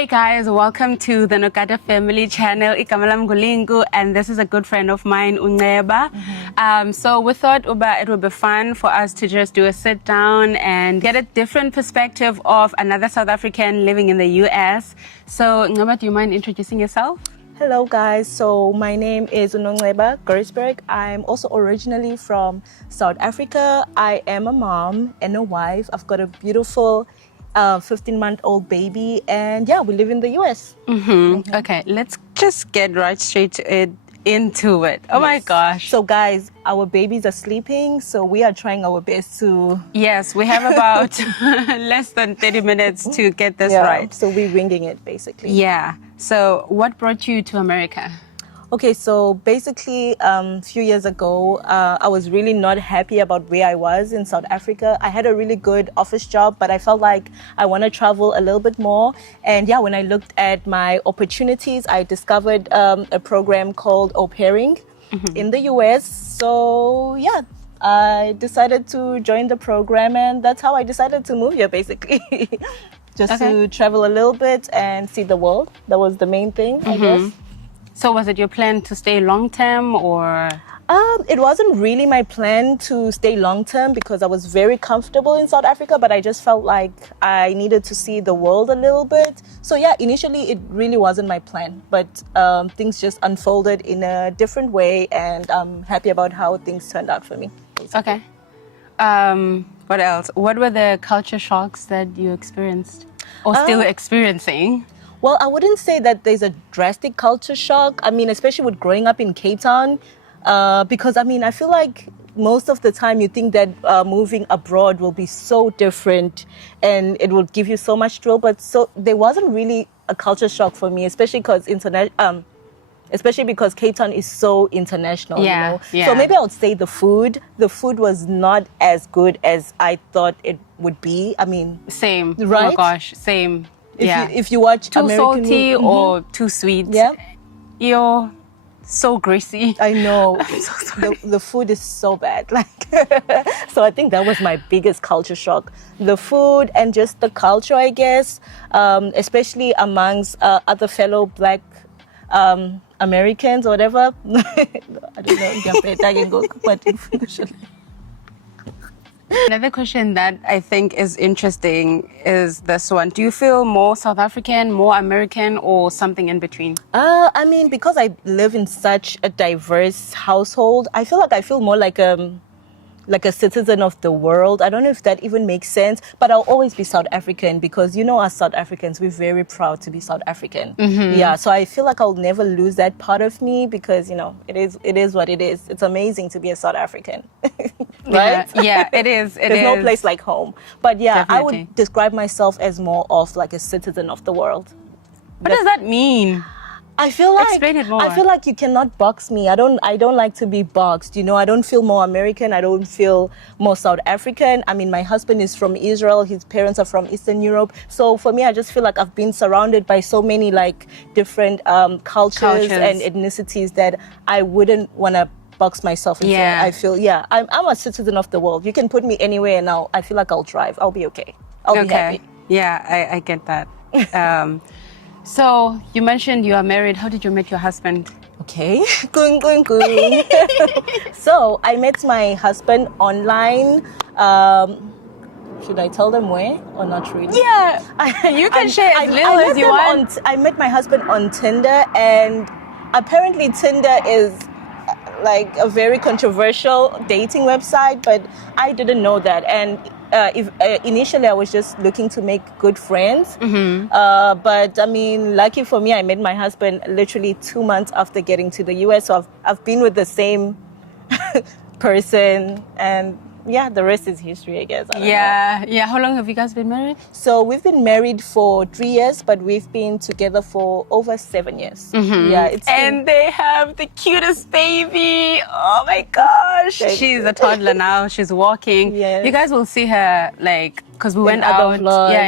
Hey guys, welcome to the Nokata Family channel. Igama lami nguLingu, and this is a good friend of mine, Unceba. So we thought it would be fun for us to just do a sit down and get a different perspective of another South African living in the US. So Unceba, do you mind introducing yourself? Hello guys, so my name is Unceba Gersberg. I'm also originally from South Africa. I am a mom and a wife. I've got a beautiful 15-month-old baby, and yeah, we live in the US. Okay, let's just get right straight into it. Oh my gosh. So guys, our babies are sleeping, so we are trying our best to... Yes, we have about less than 30 minutes to get this right. So we're winging it basically. Yeah. So what brought you to America? Okay, so basically a few years ago, I was really not happy about where I was in South Africa. I had a really good office job, but I felt like I want to travel a little bit more. And yeah, when I looked at my opportunities, I discovered a program called au pairing in the US. So yeah, I decided to join the program, and that's how I decided to move here basically. Just to travel a little bit and see the world. That was the main thing, I guess. So was it your plan to stay long term, or? It wasn't really my plan to stay long term because I was very comfortable in South Africa, but I just felt like I needed to see the world a little bit. So yeah, initially it really wasn't my plan, but things just unfolded in a different way, and I'm happy about how things turned out for me. Basically. Okay. What else? What were the culture shocks that you experienced or still experiencing? Well, I wouldn't say that there's a drastic culture shock. I mean, especially with growing up in Cape Town, because I mean, I feel like most of the time you think that moving abroad will be so different and it will give you so much thrill, but so there wasn't really a culture shock for me, especially because Cape Town is so international, you know? So maybe I would say the food was not as good as I thought it would be. I mean... Same. Right? Oh my gosh, same. If you watch too American salty or too sweet, you're so greasy. I know. I'm so sorry. The food is so bad. Like, so I think that was my biggest culture shock. The food and just the culture, I guess, especially amongst other fellow Black Americans or whatever. I don't know. But another question that I think is interesting is this one. Do you feel more South African, more American, or something in between? I mean, because I live in such a diverse household, I feel like I feel more like a citizen of the world. I don't know if that even makes sense, but I'll always be South African because, you know, as South Africans, we're very proud to be South African. Yeah, so I feel like I'll never lose that part of me because, you know, it is what it is. It's amazing to be a South African, right? Yeah, it is. There's no place like home. But yeah, Definitely. I would describe myself as more of like a citizen of the world. What does that mean? I feel like Explain it more. I feel like you cannot box me. I don't like to be boxed. You know, I don't feel more American. I don't feel more South African. I mean, my husband is from Israel. His parents are from Eastern Europe. So for me, I just feel like I've been surrounded by so many like different cultures and ethnicities that I wouldn't want to box myself into. I feel, I'm a citizen of the world. You can put me anywhere and I feel like I'll thrive. I'll be okay. I'll be happy. Yeah, I get that. So you mentioned you are married. How did you meet your husband? Okay. So I met my husband online. Should I tell them where or not really? Yeah, you can share as little as you want. I met my husband on Tinder, and apparently Tinder is like a very controversial dating website, but I didn't know that. And initially I was just looking to make good friends. But I mean, lucky for me, I met my husband literally 2 months after getting to the US. So I've been with the same person, and yeah, the rest is history, I guess. I don't know. Yeah. How long have you guys been married? So we've been married for 3 years, but we've been together for over 7 years. Yeah, and they have the cutest baby. Oh my gosh. She's a toddler now. She's walking. Yes. You guys will see her like, because we went out in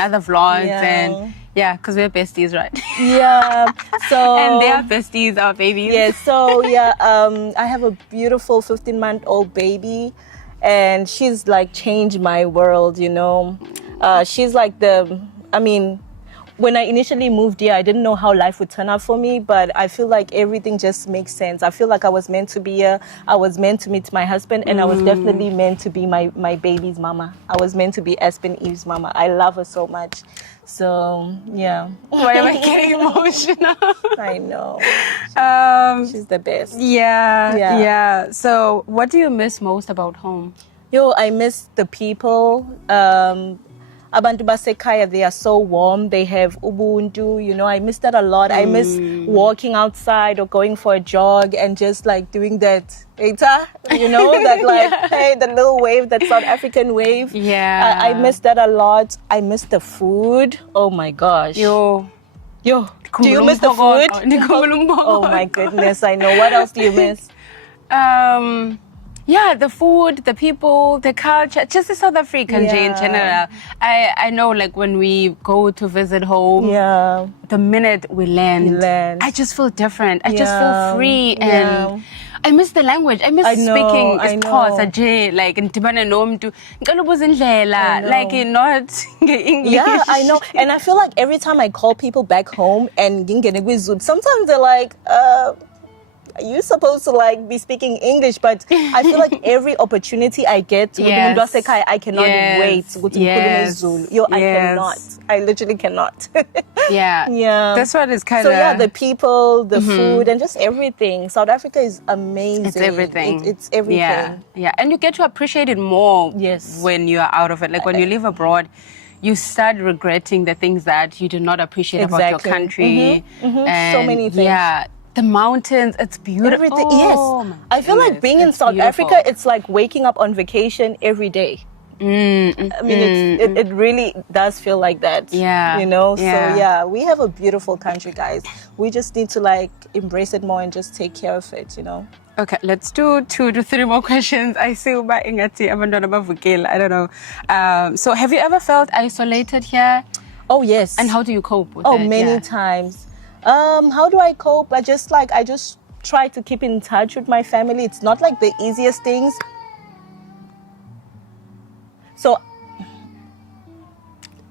other vlogs and because we're besties, right? Yeah. So and they are besties, our babies. Yeah. So I have a beautiful 15-month-old baby. And she's like changed my world, you know. She's like when I initially moved here, I didn't know how life would turn out for me, but I feel like everything just makes sense. I feel like I was meant to be here. I was meant to meet my husband, and I was definitely meant to be my baby's mama. I was meant to be Aspen Eve's mama. I love her so much. So, yeah. Why am I getting emotional? I know. She's the best. Yeah. So, what do you miss most about home? I miss the people. Abantu basekhaya, they are so warm. They have ubuntu. I miss that a lot. I miss walking outside or going for a jog and just like doing that, that like, hey, the little wave, that South African wave. Yeah. I miss that a lot. I miss the food. Oh my gosh. Yo. Do you miss the food? Oh my goodness, I know. What else do you miss? Yeah, the food, the people, the culture, just the South African in general. I know, like, when we go to visit home, the minute we land, I just feel different. I just feel free, and I miss the language. I miss speaking Xhosa, like, ndibana nomntu ngicela ubuza indlela, like, not English. Yeah, I know. And I feel like every time I call people back home and sometimes they're like, are you supposed to like be speaking English? But I feel like every opportunity I get, I cannot wait to I cannot. I literally cannot. Yeah. That's what is kind of... So yeah, the people, the food, and just everything. South Africa is amazing. It's everything. It's everything. Yeah. And you get to appreciate it more Yes. when you are out of it. Like when you live abroad, you start regretting the things that you did not appreciate about your country. And so many things. Yeah. The mountains, it's beautiful. Everything, yes. I feel like being in South Africa, it's like waking up on vacation every day. I mean, it really does feel like that. Yeah. So yeah, we have a beautiful country, guys. We just need to like embrace it more and just take care of it, Okay, let's do 2 to 3 more questions. I see uba ingati abantwana bavukile. I don't know. So have you ever felt isolated here? Oh, yes. And how do you cope with it? it? Many times. How do I cope? I just try to keep in touch with my family. It's not like the easiest things. So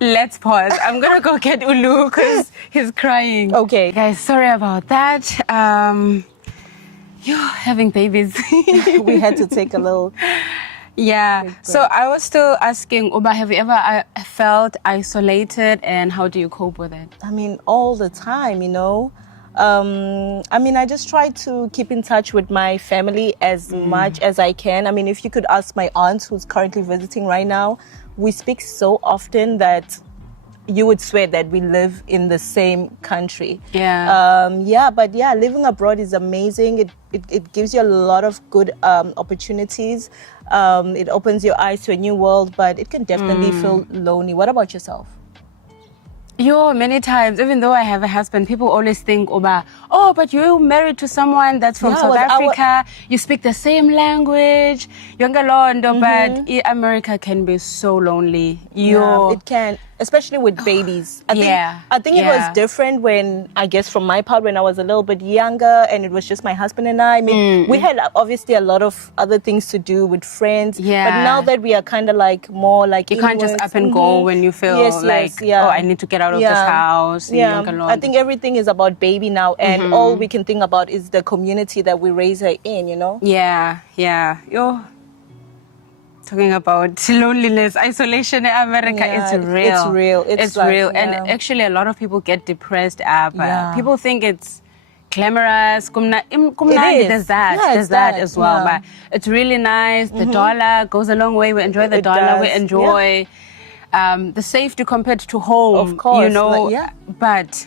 let's pause. I'm gonna go get Ulu because he's crying. Okay. Guys, sorry about that. You're having babies. We had to take a little... Yeah. So I was still asking, Uba, have you ever felt isolated, and how do you cope with it? I mean, all the time, I mean, I just try to keep in touch with my family as much as I can. I mean, if you could ask my aunt, who's currently visiting right now, we speak so often that you would swear that we live in the same country. But living abroad is amazing. It gives you a lot of good opportunities. It opens your eyes to a new world, but it can definitely feel lonely. What about yourself? Many times, even though I have a husband, people always think, oh, but you're married to someone that's from South Africa. You speak the same language. But America can be so lonely. Yeah, it can, especially with babies. I think it was different when, I guess from my part, when I was a little bit younger and it was just my husband and I. I mean, we had obviously a lot of other things to do with friends. But now that we are kind of like more like... You can't just up and go when you feel I need to get out of this house. I think everything is about baby now, and all we can think about is the community that we raise her in, Yeah. You're talking about loneliness, isolation in America. It's real. It's real. And actually, a lot of people get depressed. People think it's glamorous. There's that as well. But it's really nice. The dollar goes a long way. We enjoy the dollar. We enjoy the safety compared to home. Of course. But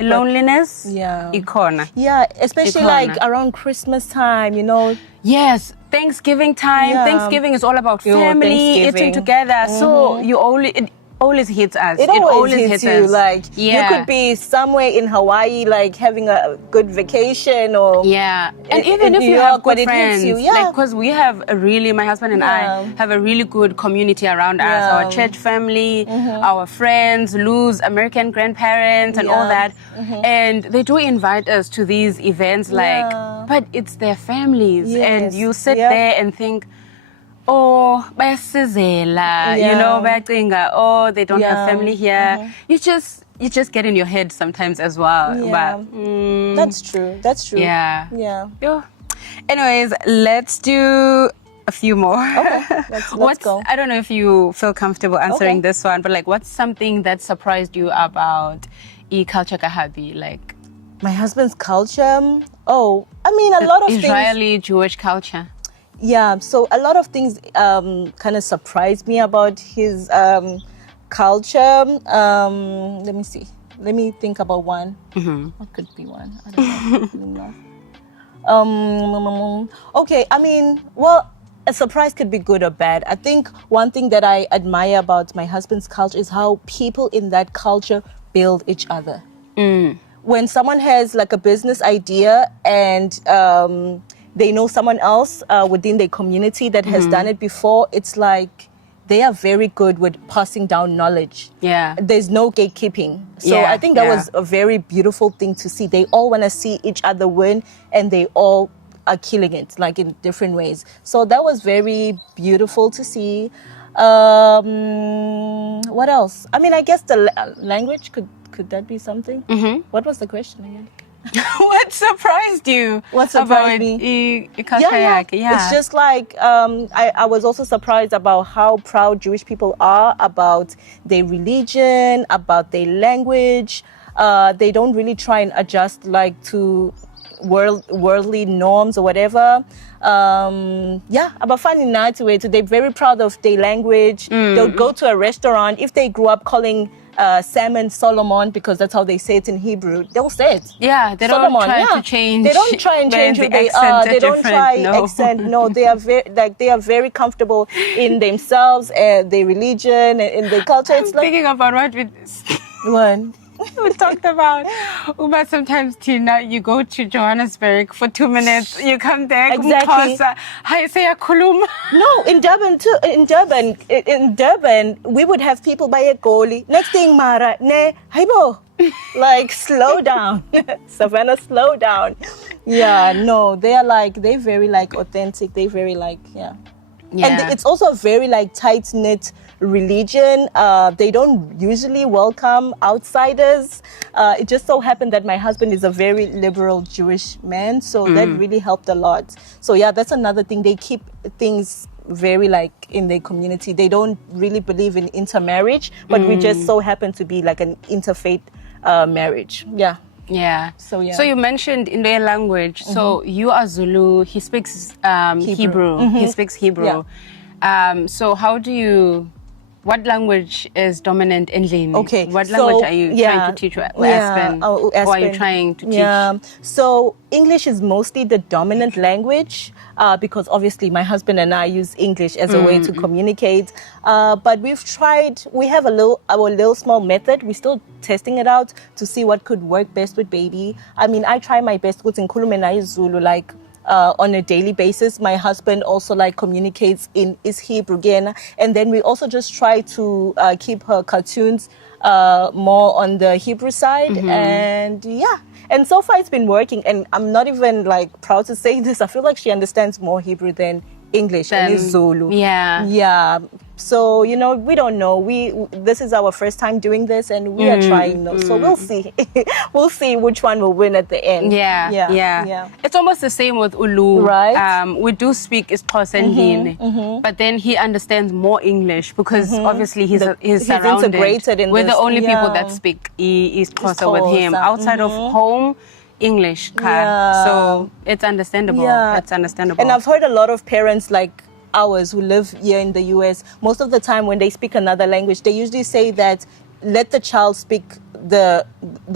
loneliness, icona. Yeah, especially like around Christmas time, Yes, Thanksgiving time. Thanksgiving is all about family, eating together. So it always hits us. It always hits you. Us. Like you could be somewhere in Hawaii, like having a good vacation, or and even if you have good friends, like because we have my husband and I have a really good community around us. Our church family, our friends, Lou's American grandparents, and all that, and they do invite us to these events. But it's their families, and you sit there and think, oh, bayasizela, bayachinga, oh, they don't have family here. You just you just get in your head sometimes as well. Yeah. But, That's true. That's true. Yeah. Yeah. Yeah. Anyways, let's do a few more. Okay. Let's go. I don't know if you feel comfortable answering Okay. this one, but like, what's something that surprised you about culture kahabi? Like My husband's culture. Oh, I mean, a lot of things. Israeli Jewish culture. Yeah, so a lot of things kind of surprised me about his culture. Let me see. Let me think about one. What could be one? I don't know. Okay, I mean, well, a surprise could be good or bad. I think one thing that I admire about my husband's culture is how people in that culture build each other. When someone has like a business idea and they know someone else within their community that has done it before, it's like they are very good with passing down knowledge. Yeah. There's no gatekeeping. So Yeah, I think that was a very beautiful thing to see. They all want to see each other win, and they all are killing it, like in different ways. So that was very beautiful to see. What else? I mean, I guess the language, could that be something? What was the question again? What surprised you? What surprised me? Yeah. It's just like I was also surprised about how proud Jewish people are about their religion, about their language. They don't really try and adjust like to worldly norms or whatever. About finding nice way to. They're very proud of their language. They'll go to a restaurant if they grew up calling salmon Solomon, because that's how they say it in Hebrew. They'll say it. Yeah, they don't try to change. They don't try and change who they are. They don't try accent. No, they are very comfortable in themselves and their religion and in their culture. It's like thinking about what we talked about. But sometimes, Tina, you go to Johannesburg for 2 minutes, you come back. Exactly. No, in Durban too. In Durban, we would have people by a goalie. Next thing, Mara, ne, haibo. Like, slow down. Savannah, slow down. Yeah, no, they're very like authentic. They're very like, yeah. And it's also a very like tight-knit religion. They don't usually welcome outsiders. It just so happened that my husband is a very liberal Jewish man, so that really helped a lot. So yeah, that's another thing. They keep things very like in their community. They don't really believe in intermarriage, but we just so happen to be like an interfaith marriage. Yeah. Yeah. So yeah. So you mentioned in their language. So you are Zulu. He speaks Hebrew. He speaks Hebrew. Yeah. So what language is dominant in Zini? Okay. What language are you trying to teach Aspen? Or are you trying to teach? Yeah. So English is mostly the dominant language because obviously my husband and I use English as a way to communicate. But we have our little small method. We're still testing it out to see what could work best with baby. I mean, I try my best with Nkulume Zulu, like on a daily basis. My husband also like communicates in his Hebrew again, and then we also just try to keep her cartoons more on the Hebrew side, and so far it's been working. And I'm not even like proud to say this. I feel like she understands more Hebrew than English and Zulu. Yeah. So, we don't know. This is our first time doing this, and we are trying. So we'll see. We'll see which one will win at the end. Yeah. It's almost the same with Ulu. Right. We do speak Xhosa and Ndini, but then he understands more English because obviously he's surrounded. Integrated in We're the only yeah. people that speak Xhosa with him. Outside of home, English. Yeah. So it's understandable. Yeah. It's understandable. And I've heard a lot of parents like ours who live here in the US, most of the time when they speak another language, they usually say that let the child speak the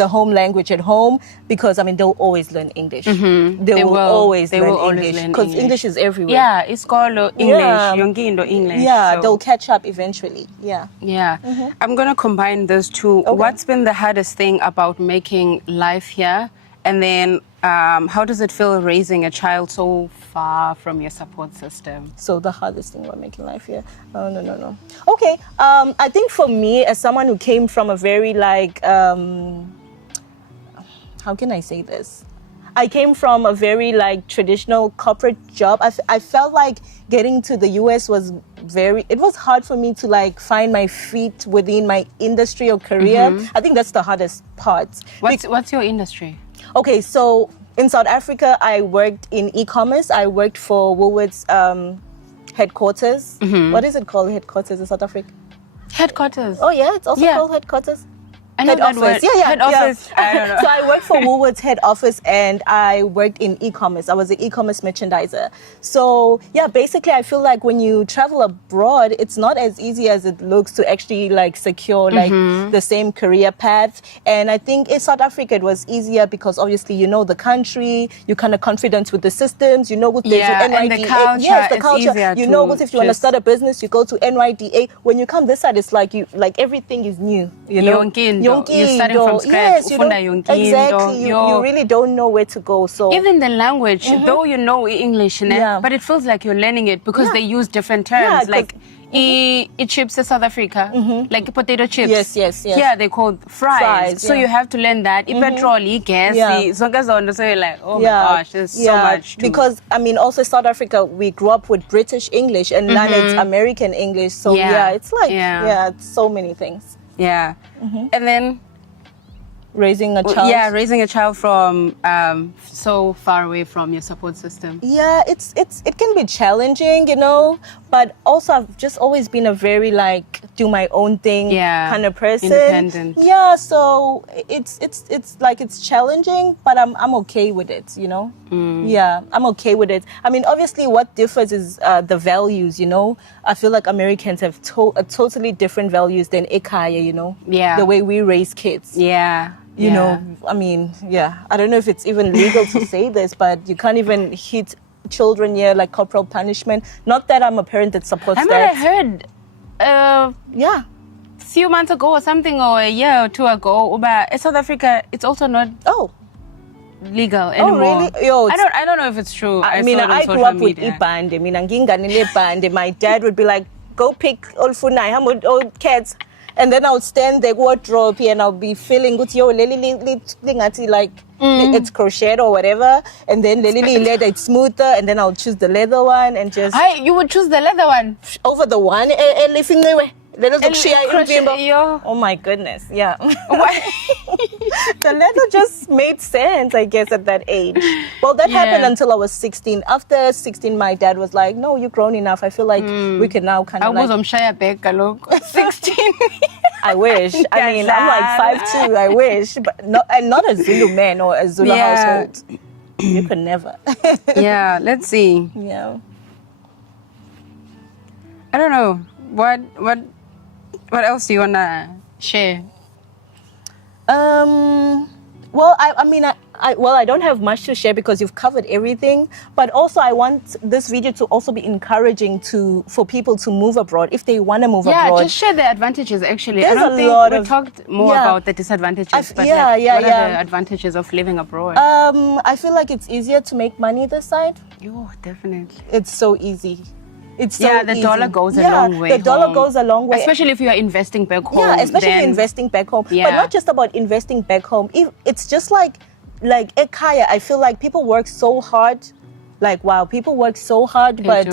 home language at home, because they'll always learn English. They will always learn English because English is everywhere. Yeah, it's called English, Yongindo English. Yeah, so they'll catch up eventually. Yeah. I'm gonna combine those two. Okay. What's been the hardest thing about making life here? And then how does it feel raising a child so far from your support system? So the hardest thing about making life here? Oh, no. Okay, I think for me, as someone who came from a very like, how can I say this? I came from a very like traditional corporate job. I felt like getting to the US was it was hard for me to like find my feet within my industry or career. I think that's the hardest part. What's your industry? Okay, so in South Africa, I worked in e-commerce. I worked for Woolworths headquarters. What is it called, headquarters in South Africa? Headquarters. Oh yeah, it's also called headquarters. I know Head that office. word. Head office. I don't know. So I worked for Woolworths head office and I worked in e-commerce. I was an e-commerce merchandiser. So yeah, basically I feel like when you travel abroad, it's not as easy as it looks to actually like secure like the same career path. And I think in South Africa it was easier because obviously you know the country, you're kind of confident with the systems, you know with the NYDA. And the culture, yes, the culture. You know if you want to start a business, you go to NYDA. When you come this side, it's like everything is new. You know. You're starting from scratch. Yes, exactly. You really don't know where to go. So even the language, though you know English, but it feels like you're learning it because they use different terms. Like chips in South Africa, like potato chips. Yes. Here they call fries. So you have to learn that. Petrol, gas. So you're like, oh my gosh, there's so much. Because I mean, also South Africa, we grew up with British English and then it's American English. So it's like it's so many things. Yeah. And then raising a child. Raising a child from so far away from your support system. Yeah, it can be challenging, you know, but also I've just always been a very like do my own thing kind of person. Independent. Yeah, so it's like it's challenging, but I'm okay with it, you know. Yeah, I'm okay with it. I mean, obviously what differs is the values, you know. I feel like Americans have a totally different values than Ekaya, you know. Yeah. The way we raise kids. You know, I mean, I don't know if it's even legal to say this, but you can't even hit children here like corporal punishment. Not that I'm a parent that supports that. I heard, few months ago or something, or a year or two ago, but in South Africa, it's also not legal anymore. Oh, really? Yo, I don't know if it's true. I mean, I grew up with ibande. I mean, ibande. My dad would be like, go pick old cats. And then I would stand there, wardrobe, and I'll be feeling good. Yo, like it's crochet or whatever. And then leather, it's smoother. And then I'll choose the leather one and just. You would choose the leather one over the one. Oh my goodness, yeah. The leather just made sense, I guess, at that age. Well, that happened until I was 16. After 16, my dad was like, no, you're grown enough. I feel like we can now kind of like... 16. I wish. I mean, I'm like 5'2", I wish. But not a Zulu man or a Zulu household. You could never. Yeah, let's see. Yeah. I don't know. What else do you want to share? Well, I don't have much to share because you've covered everything. But also, I want this video to also be encouraging for people to move abroad if they want to move abroad. Yeah, just share the advantages. Actually, There's I don't think we talked more about the disadvantages. But what are the advantages of living abroad? I feel like it's easier to make money this side. Oh, definitely. It's so easy. It's so the dollar goes a long way. The dollar goes a long way. Especially if you are investing back home. Yeah, especially investing back home. Yeah. But not just about investing back home. It's just like Ekaya, I feel like people work so hard. Like, wow, people work so hard, but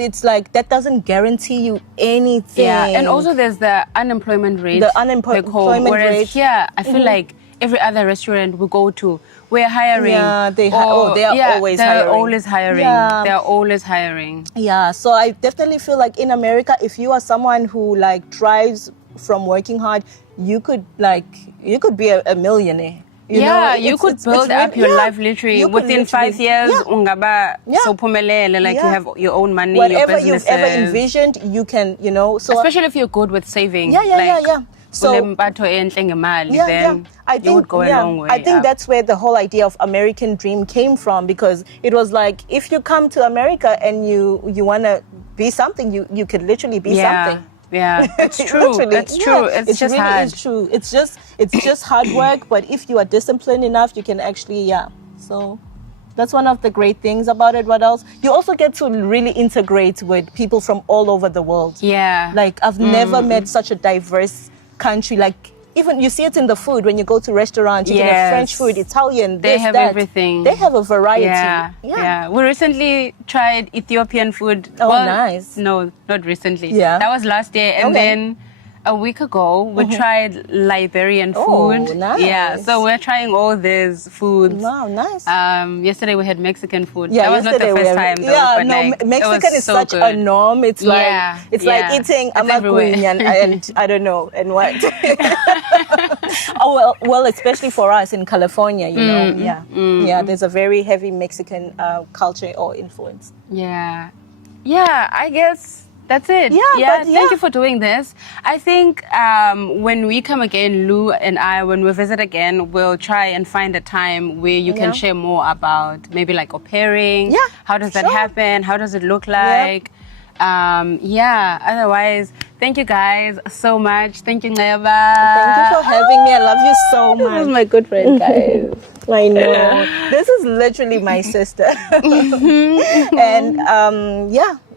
it's like that doesn't guarantee you anything. Yeah, and also there's the unemployment rate. The unemployment rate. Whereas here, I feel like every other restaurant we go to, we're hiring. Yeah, they are always hiring. They're always hiring. Yeah, so I definitely feel like in America, if you are someone who like thrives from working hard, you could be a millionaire. You could build up your life literally within 5 years. Ungaba sophumelele, like you have your own money, whatever your businesses. you've ever envisioned, you can, So especially if you're good with saving. So then you would go a long way. I think that's where the whole idea of American dream came from, because it was like if you come to America and you want to be something, you could literally be something. Yeah, it's true. That's true. It's just really hard. It's true. It's just hard work. But if you are disciplined enough, you can actually, So that's one of the great things about it. What else? You also get to really integrate with people from all over the world. Yeah. Like I've never met such a diverse country. Like even you see it in the food when you go to restaurants, you get a French food, Italian, they this, have that. everything. They have a variety. Yeah. We recently tried Ethiopian food. Oh, nice. No, not recently. Yeah. That was last year. And then a week ago, we tried Liberian food. Oh, nice. Yeah, so we're trying all these foods. Wow, nice. Yesterday we had Mexican food. Yeah, that was not the first time though. Yeah, but no, like, Mexican is so such good. a norm. It's like like eating It's everywhere. and I don't know and what. well, especially for us in California, you know. Yeah, there's a very heavy Mexican culture or influence. Yeah, I guess that's it. Yeah, Thank you for doing this. I think when we come again, Lou and I, when we visit again, we'll try and find a time where you can share more about maybe like au pairing. Yeah, how does that happen? How does it look like? Otherwise, thank you guys so much. Thank you, Neba. Thank you for having me. I love you so much. This is my good friend, guys. I know. This is literally my sister. And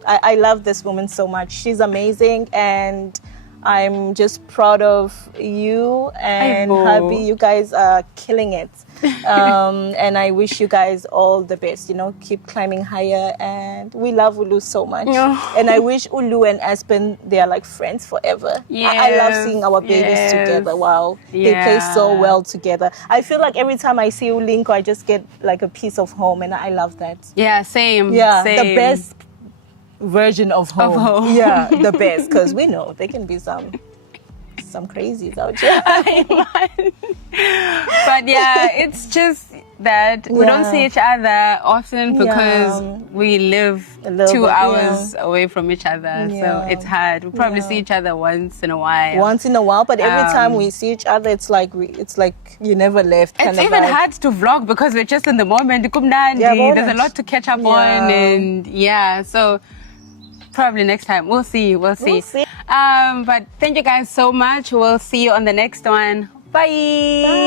I love this woman so much. She's amazing, and I'm just proud of you and Happy. You guys are killing it. And I wish you guys all the best. You know, keep climbing higher. And we love Ulu so much. And I wish Ulu and Aspen, they are like friends forever. I love seeing our babies together. Wow. They play so well together. I feel like every time I see Ulinko, I just get like a piece of home, and I love that. Yeah, same. Yeah, same. the best version of home. Yeah, the best, because we know there can be some crazies out here. But yeah, it's just that we don't see each other often because we live 2 hours away from each other. So it's hard. We probably see each other once in a while. But every time we see each other, it's like you never left. It's even hard to vlog because we're just in the moment. There's a lot to catch up on, and so probably next time. We'll see. But thank you guys so much. We'll see you on the next one. Bye.